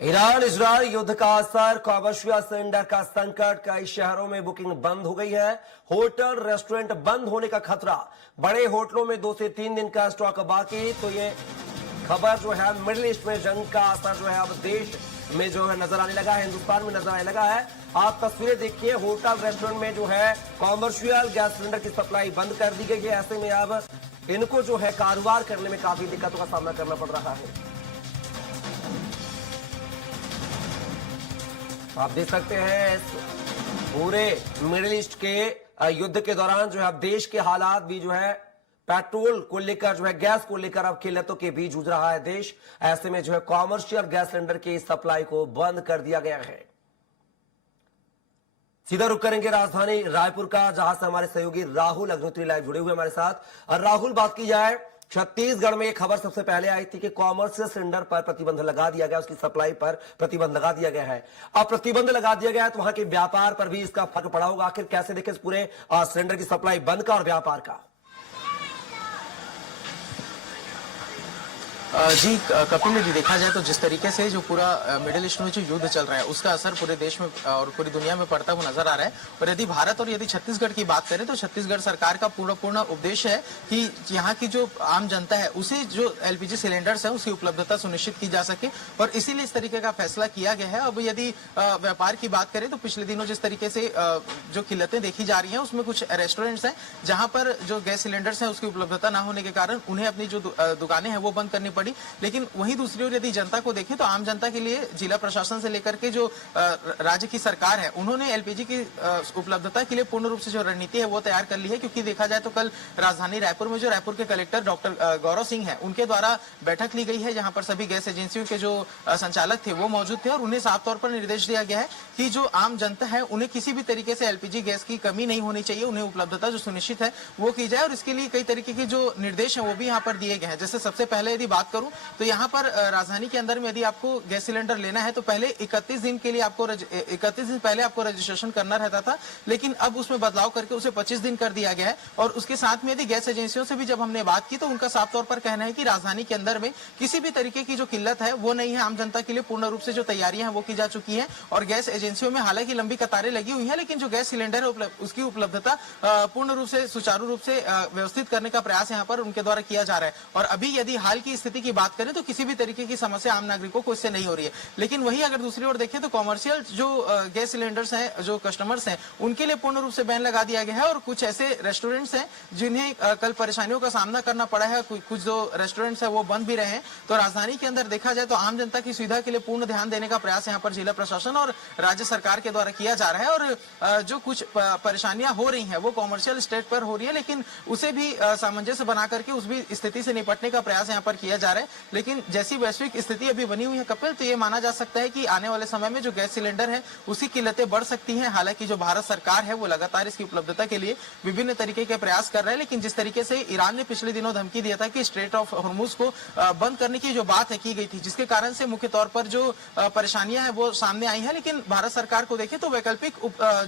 Iran Israel युद्ध का असर, कॉमर्शियल सिलेंडर का संकट, कई शहरों में बुकिंग बंद हो गई है। होटल रेस्टोरेंट बंद होने का खतरा, बड़े होटलों में 2 से 3 दिन का स्टॉक बाकी। तो ये खबर जो है मिडिल ईस्ट में जंग का असर जो है अब देश में जो है नजर आने लगा है, हिंदुस्तान में नजर आने लगा है। आप तस्वीरें देखिए, होटल रेस्टोरेंट में जो है कॉमर्शियल गैस सिलेंडर की सप्लाई बंद कर दी गई है। ऐसे में अब इनको जो है कारोबार करने में काफी दिक्कतों का सामना करना पड़ रहा है। आप देख सकते हैं इस पूरे मिडिल ईस्ट के युद्ध के दौरान जो है अब देश के हालात भी जो है पेट्रोल को लेकर जो है गैस को लेकर अब किल्लतों के बीच जूझ रहा है देश। ऐसे में जो है कॉमर्शियल गैस सिलेंडर की सप्लाई को बंद कर दिया गया है। सीधा रुक करेंगे राजधानी रायपुर का, जहां से हमारे सहयोगी राहुल अग्निहोत्री लाइव जुड़े हुए हमारे साथ। और राहुल, बात की जाए छत्तीसगढ़ में एक खबर सबसे पहले आई थी कि कॉमर्शियल सिलेंडर पर प्रतिबंध लगा दिया गया, उसकी सप्लाई पर प्रतिबंध लगा दिया गया है। अब प्रतिबंध लगा दिया गया है तो वहां के व्यापार पर भी इसका फर्क पड़ा होगा। आखिर कैसे देखें इस पूरे सिलेंडर की सप्लाई बंद का और व्यापार का? जी कपिल जी, देखा जाए तो जिस तरीके से जो पूरा मिडिल ईस्ट में जो युद्ध चल रहा है उसका असर पूरे देश में और पूरी दुनिया में पड़ता हुआ नजर आ रहा है। और यदि भारत और यदि छत्तीसगढ़ की बात करें तो छत्तीसगढ़ सरकार का पूर्ण उद्देश्य है कि यहाँ की जो आम जनता है उसे जो एलपीजी सिलेंडर्स है उसकी उपलब्धता सुनिश्चित की जा सके, और इसीलिए इस तरीके का फैसला किया गया है। अब यदि व्यापार की बात करें तो पिछले दिनों जिस तरीके से जो किल्लतें देखी जा रही है उसमें कुछ रेस्टोरेंट्स हैं जहां पर जो गैस सिलेंडर्स है उसकी उपलब्धता न होने के कारण उन्हें अपनी जो दुकानें हैं वो बंद करनी पड़ी। लेकिन वहीं दूसरी ओर यदि जनता को देखें तो आम जनता के लिए जिला प्रशासन से लेकर के जो राज्य की सरकार है उन्होंने एलपीजी की उपलब्धता के लिए पूर्ण रूप से जो रणनीति है वो तैयार कर ली है। क्योंकि देखा जाए तो कल राजधानी रायपुर में जो रायपुर के कलेक्टर डॉक्टर गौरव सिंह है उनके द्वारा बैठक ली गई है, जहां पर सभी गैस एजेंसियों के जो संचालक थे वो मौजूद थे और उन्हें साफ तौर पर निर्देश दिया गया है कि जो आम जनता है उन्हें किसी भी तरीके से एलपीजी गैस की कमी नहीं होनी चाहिए, उन्हें उपलब्धता जो सुनिश्चित है वो की जाए। और इसके लिए कई तरीके के जो निर्देश है वो भी यहाँ पर दिए गए हैं। जैसे सबसे पहले यदि बात करूं तो यहाँ पर राजधानी के अंदर में यदि आपको गैस सिलेंडर लेना है तो पहले 31 दिन के लिए आपको 31 दिन पहले आपको रजिस्ट्रेशन करना रहता था, लेकिन अब उसमें बदलाव करके उसे 25 दिन कर दिया गया है। और उसके साथ में यदि गैस एजेंसियों से भी जब हमने बात की तो उनका साफ तौर पर कहना है कि राजधानी के अंदर में किसी भी तरीके की जो किल्लत है वो नहीं है। आम जनता के लिए पूर्ण रूप से जो तैयारियां हैं वो की जा चुकी है और गैस एजेंसियों में हालांकि लंबी कतारें लगी हुई है, लेकिन जो गैस सिलेंडर है उसकी उपलब्धता पूर्ण रूप से सुचारू रूप से व्यवस्थित करने का प्रयास यहाँ पर उनके द्वारा किया जा रहा है। और अभी यदि हाल की स्थिति की बात करें तो किसी भी तरीके की समस्या आम नागरिकों को इससे नहीं हो रही है। लेकिन वही अगर दूसरी ओर देखें तो कॉमर्शियल जो गैस सिलेंडर्स हैं, जो कस्टमर्स हैं, उनके लिए पूर्ण रूप से बैन लगा दिया गया है। और कुछ ऐसे रेस्टोरेंट्स हैं जिन्हें कल परेशानियों का सामना करना पड़ा है, कुछ जो रेस्टोरेंट्स है वो बंद भी रहे हैं। तो राजधानी के अंदर देखा जाए तो आम जनता की सुविधा के लिए पूर्ण ध्यान देने का प्रयास यहाँ पर जिला प्रशासन और राज्य सरकार के द्वारा किया जा रहा है। और जो कुछ परेशानियां हो रही है वो कॉमर्शियल स्टेट पर हो रही है, लेकिन उसे भी सामंजस्य बना करके उस भी स्थिति से निपटने का प्रयास यहाँ पर किया जा रहा है। लेकिन जैसी वैश्विक स्थिति अभी बनी हुई है कपिल, तो ये माना जा सकता है कि आने वाले समय में जो गैस सिलेंडर है उसकी किल्लतें बढ़ सकती हैं। हालांकि जो भारत सरकार है वो लगातार इसकी उपलब्धता के लिए विभिन्न तरीके के प्रयास कर रहा है, लेकिन जिस तरीके से ईरान ने पिछले दिनों धमकी दिया था कि स्ट्रेट ऑफ हॉर्मुज को बंद करने की जो बात है की गई थी, जिसके कारण से मुख्य तौर पर जो परेशानियां हैं वो सामने आई है। लेकिन भारत सरकार को देखें तो वैकल्पिक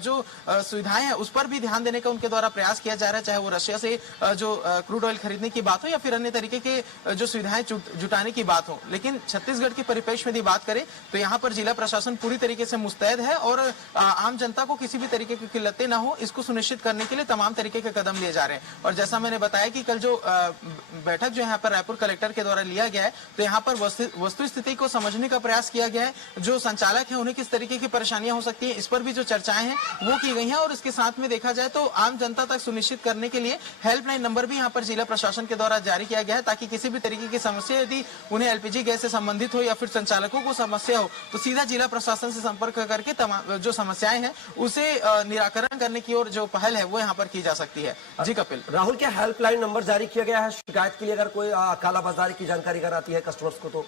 जो सुविधाएं हैं उस पर भी ध्यान देने का उनके द्वारा प्रयास किया जा रहा है, चाहे वो रशिया से जो क्रूड ऑयल खरीदने की बात हो या फिर अन्य तरीके के जो सुविधाएं जुटाने की बात हो। लेकिन छत्तीसगढ़ की परिप्रेक्ष्य में यदि बात करें तो यहाँ पर जिला प्रशासन पूरी तरीके से मुस्तैद है और आम जनता को किसी भी तरीके की किल्लतें ना हो इसको सुनिश्चित करने के लिए तमाम तरीके के कदम लिए जा रहे हैं। और जैसा मैंने बताया कि कल जो बैठक जो यहाँ पर रायपुर कलेक्टर के द्वारा लिया गया है तो यहाँ पर वस्तु स्थिति को समझने का प्रयास किया गया है। जो संचालक है उन्हें किस तरीके की परेशानियां हो सकती है इस पर भी जो चर्चाएं हैं वो की गई हैं। और इसके साथ में देखा जाए तो आम जनता तक सुनिश्चित करने के लिए हेल्पलाइन नंबर भी यहाँ पर जिला प्रशासन के द्वारा जारी किया गया है, ताकि किसी भी तरीके की समस्या यदि उन्हें एलपीजी गैस से संबंधित हो या फिर संचालकों को समस्या हो तो सीधा जिला प्रशासन से संपर्क करके तमाम जो समस्याएं हैं उसे निराकरण करने की ओर जो पहल है वो यहाँ पर की जा सकती है। जी कपिल। राहुल, क्या हेल्पलाइन नंबर जारी किया गया है शिकायत के लिए अगर कोई कालाबाजारी की जानकारी अगर आती है कस्टमर्स को तो?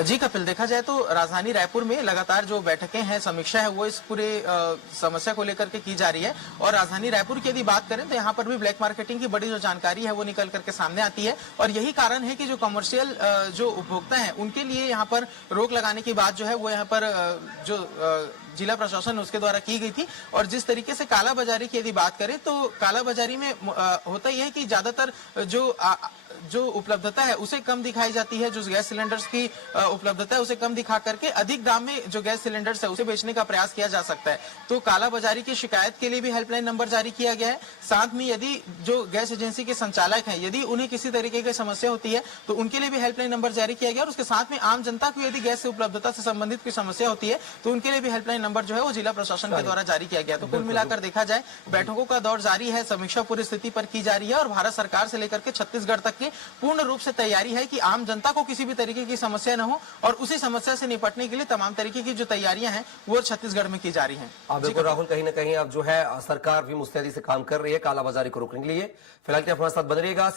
जी कपिल, देखा जाए तो राजधानी रायपुर में लगातार जो बैठकें हैं, समीक्षा है वो इस पूरे समस्या को लेकर के की जा रही है। और राजधानी रायपुर की यदि बात करें तो यहाँ पर भी ब्लैक मार्केटिंग की बड़ी जो जानकारी है वो निकल करके सामने आती है। और यही कारण है कि जो कमर्शियल जो उपभोक्ता है उनके लिए यहाँ पर रोक लगाने की बात जो है वो यहाँ पर जो जिला प्रशासन उसके द्वारा की गई थी। और जिस तरीके से कालाबाजारी की यदि बात करें तो कालाबाजारी में होता यह है कि ज्यादातर जो जो उपलब्धता है उसे कम दिखाई जाती है, जो गैस सिलेंडर्स की उपलब्धता है उसे कम दिखा करके अधिक दाम में जो गैस सिलेंडर्स है उसे बेचने का प्रयास किया जा सकता है। तो कालाबाजारी की शिकायत के लिए भी हेल्पलाइन नंबर जारी किया गया है। साथ में यदि जो गैस एजेंसी के संचालक हैं यदि उन्हें किसी तरीके की समस्या होती है तो उनके लिए भी हेल्पलाइन नंबर जारी किया गया, और उसके साथ में आम जनता को यदि गैस उपलब्धता से संबंधित कोई समस्या होती है तो उनके लिए भी हेल्पलाइन नंबर जो है वो जिला प्रशासन के द्वारा जारी किया गया। तो कुल मिलाकर देखा जाए बैठकों का दौर जारी है, समीक्षा पूरी स्थिति पर की जा रही है और भारत सरकार से लेकर के छत्तीसगढ़ तक की पूर्ण रूप से तैयारी है कि आम जनता को किसी भी तरीके की समस्या न हो, और उसी समस्या से निपटने के लिए तमाम तरीके की जो तैयारियां हैं वो छत्तीसगढ़ में की जा रही हैं। अब देखो राहुल, कहीं ना कहीं अब जो है सरकार भी मुस्तैदी से काम कर रही है कालाबाजारी को रोकने के लिए। फिलहाल के हमारे साथ बने रहिएगा।